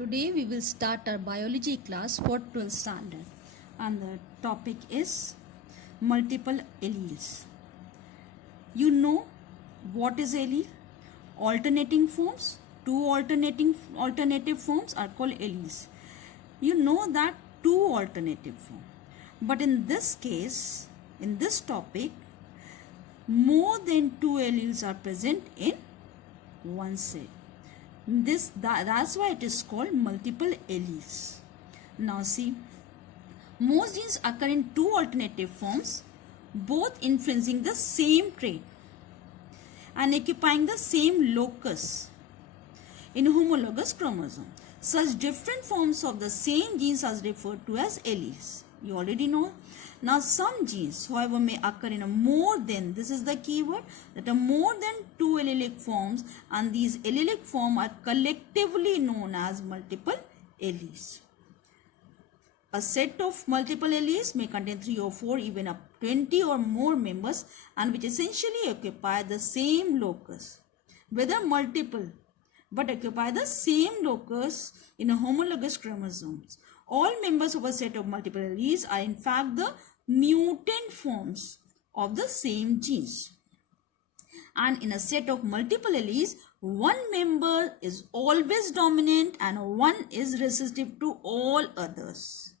Today we will start our biology class for 12th standard and the topic is multiple alleles. You know what is allele? Alternating forms. Two alternative forms are called alleles. You know that two alternative forms. But in this case, in this topic, more than two alleles are present in one cell. That's why it is called multiple alleles. Now see, most genes occur in two alternative forms, both influencing the same trait and occupying the same locus in homologous chromosome. Such different forms of the same genes are referred to as alleles. You already know. Now some genes, however, may occur in a more than, this is the keyword, that are more than two allelic forms, and these allelic forms are collectively known as multiple alleles. A set of multiple alleles may contain 3 or 4, even up 20 or more members, and which essentially occupy the same locus, whether multiple, but occupy the same locus in a homologous chromosomes. All members of a set of multiple alleles are in fact the mutant forms of the same genes. And in a set of multiple alleles, one member is always dominant and one is recessive to all others.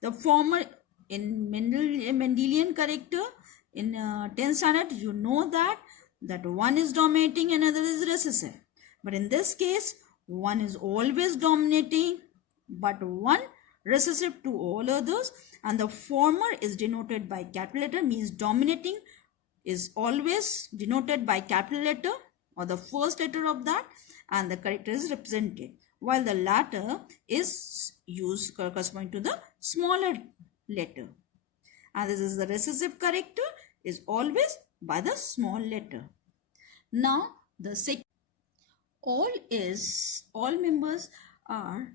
The former in Mendelian character in 10th standard, you know that one is dominating and another is recessive. But in this case, one is always dominating but one recessive to all others, and the former is denoted by capital letter, means dominating is always denoted by capital letter or the first letter of that, and the character is represented, while the latter is used corresponding to the smaller letter, and this is the recessive character is always by the small letter. Now the second, all members are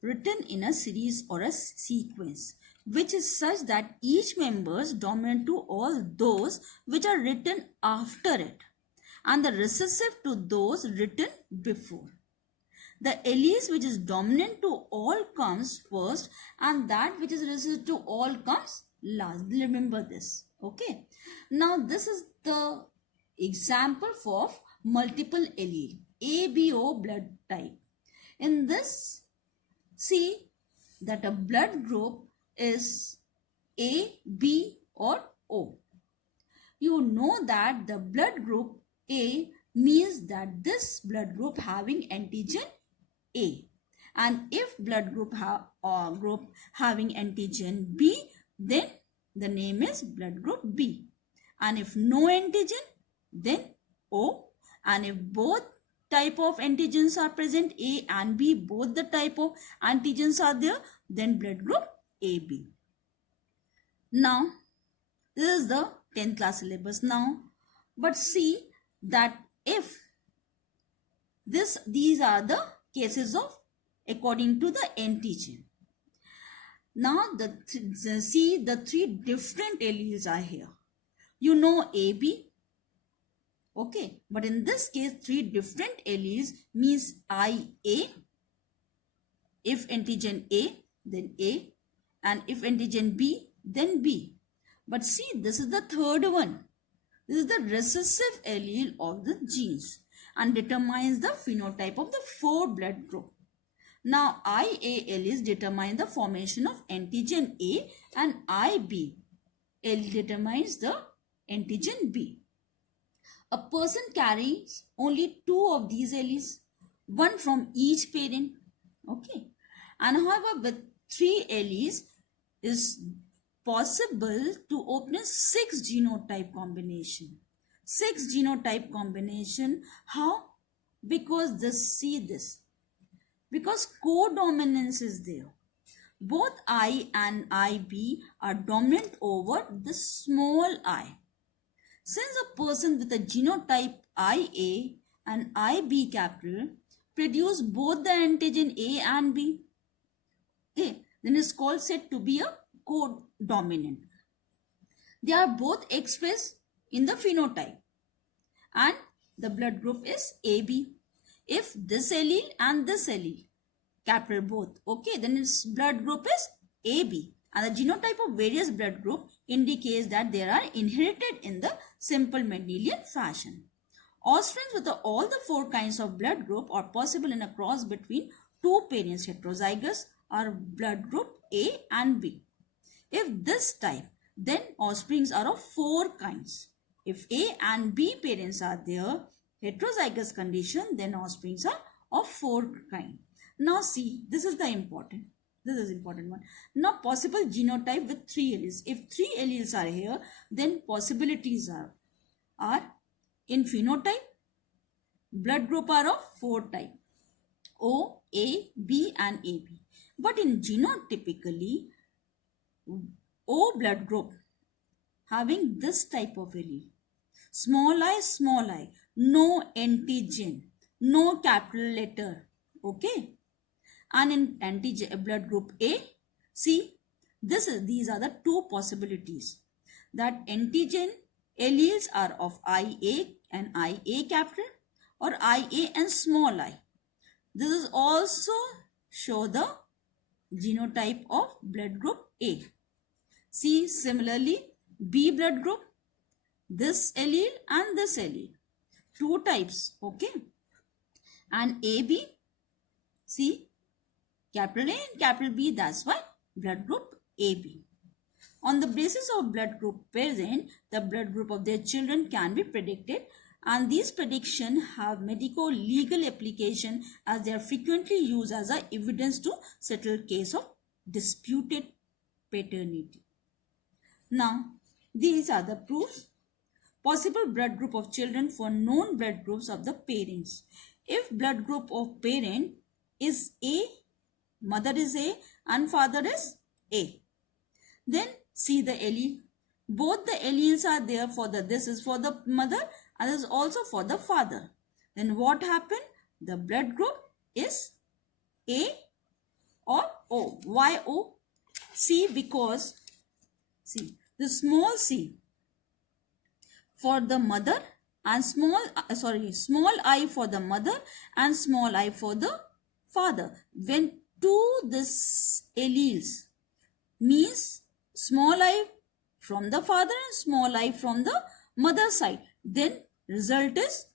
written in a series or a sequence, which is such that each member is dominant to all those which are written after it, and the recessive to those written before. The alleles which is dominant to all comes first, and that which is recessive to all comes last. Remember this. Okay. Now this is the example for multiple allele. ABO blood type. In this, see that a blood group is A, B or O. You know that the blood group A means that this blood group having antigen A, and if blood group having antigen B, then the name is blood group B, and if no antigen, then O, and if both type of antigens are present, A and B, both the type of antigens are there, then blood group AB. Now this is the 10th class syllabus now, but see that if these are the cases of according to the antigen. Now see the three different alleles are here. You know AB. Okay, but in this case, three different alleles means IA. If antigen A, then A, and if antigen B, then B. But see, this is the third one. This is the recessive allele of the genes and determines the phenotype of the 4 blood group. Now, IA alleles determine the formation of antigen A, and IB allele determines the antigen B. A person carries only 2 of these alleles, one from each parent. Okay. And however, with 3 alleles is possible to obtain 6 genotype combination. 6 genotype combination. How? Because because codominance is there. Both I and IB are dominant over the small I. Since a person with a genotype IA and IB capital produce both the antigen A and B, okay, then it's called said to be a codominant. They are both expressed in the phenotype, and the blood group is AB. If this allele and this allele capital both. Okay, then its blood group is AB. And the genotype of various blood group indicates that they are inherited in the simple Mendelian fashion. Offspring with all the four kinds of blood group are possible in a cross between two parents heterozygous or blood group A and B. If this type, then offsprings are of four kinds. If A and B parents are there, heterozygous condition, then offsprings are of four kinds. Now see, this is important one. Now possible genotype with three alleles. If three alleles are here, then possibilities are in phenotype, blood group are of four type, O, A, B and AB. But in genotypically, O blood group having this type of allele, small I, no antigen, no capital letter, okay. And in antigen blood group A, see, these are the two possibilities, that antigen alleles are of IA and IA capital or IA and small I. This is also show the genotype of blood group A. See, similarly, B blood group, this allele and this allele, two types, okay. And AB, see, capital A and capital B, that's why blood group AB. On the basis of blood group present, the blood group of their children can be predicted, and these predictions have medico-legal application as they are frequently used as a evidence to settle case of disputed paternity. Now, these are the proofs. Possible blood group of children for known blood groups of the parents. If blood group of parent is A, mother is A and father is A, then see the allele. Both the alleles are there for this is for the mother and this is also for the father. Then what happened? The blood group is A or O. Why O? See, because see, the small c for the mother and small I for the mother and small I for the father. When two this alleles means small I from the father and small I from the mother side, then result is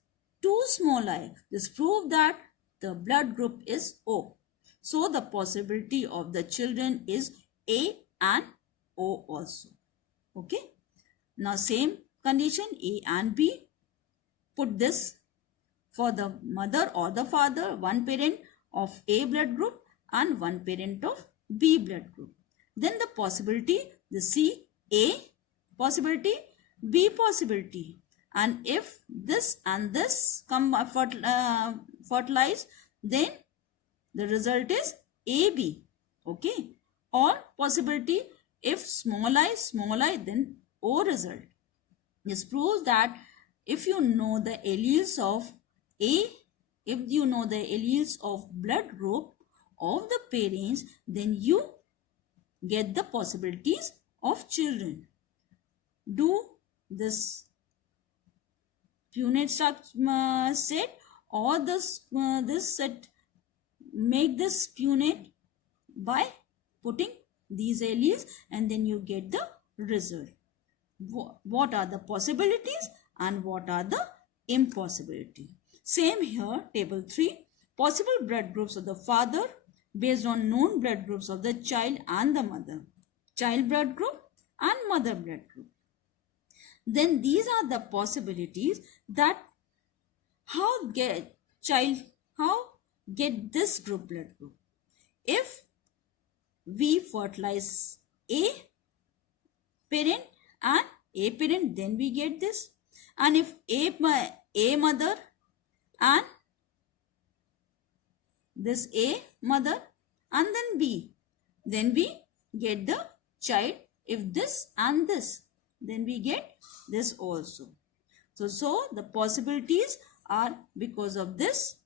2 small I. This proves that the blood group is O. So the possibility of the children is A and O also. Okay. Now same condition A and B. Put this for the mother or the father, one parent of A blood group and one parent of B blood group. Then the possibility, the C, A possibility, B possibility. And if this and this come fertilize, then the result is AB. Okay. Or possibility, if small I, then O result. This proves that if you know the alleles of A, if you know the alleles of blood group of the parents, then you get the possibilities of children. Do this Punnett set or this set, make this Punnett by putting these alleles and then you get the result. What are the possibilities and what are the impossibility? Same here, table 3, possible blood groups of the father based on known blood groups of the child and the mother, child blood group and mother blood group. Then these are the possibilities that how get this group blood group. If we fertilize A parent and A parent, then we get this. And if A mother and this A mother and then B, then we get the child. If this and this, then we get this also. So the possibilities are because of this.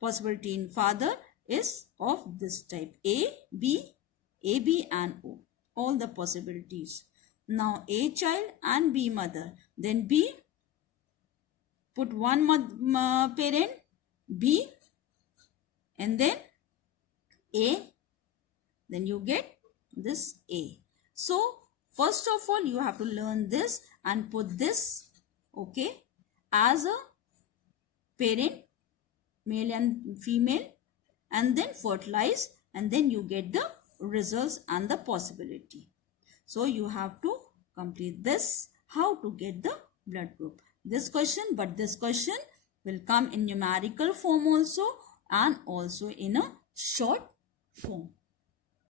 Possibility in father is of this type, A, B, AB and O. All the possibilities. Now A child and B mother. Then B, put one parent, B, and then A, then you get this A. So first of all, you have to learn this and put this, okay, as a parent, male and female, and then fertilize, and then you get the results and the possibility. So you have to complete this, how to get the blood group. This question will come in numerical form also, and also in a short form.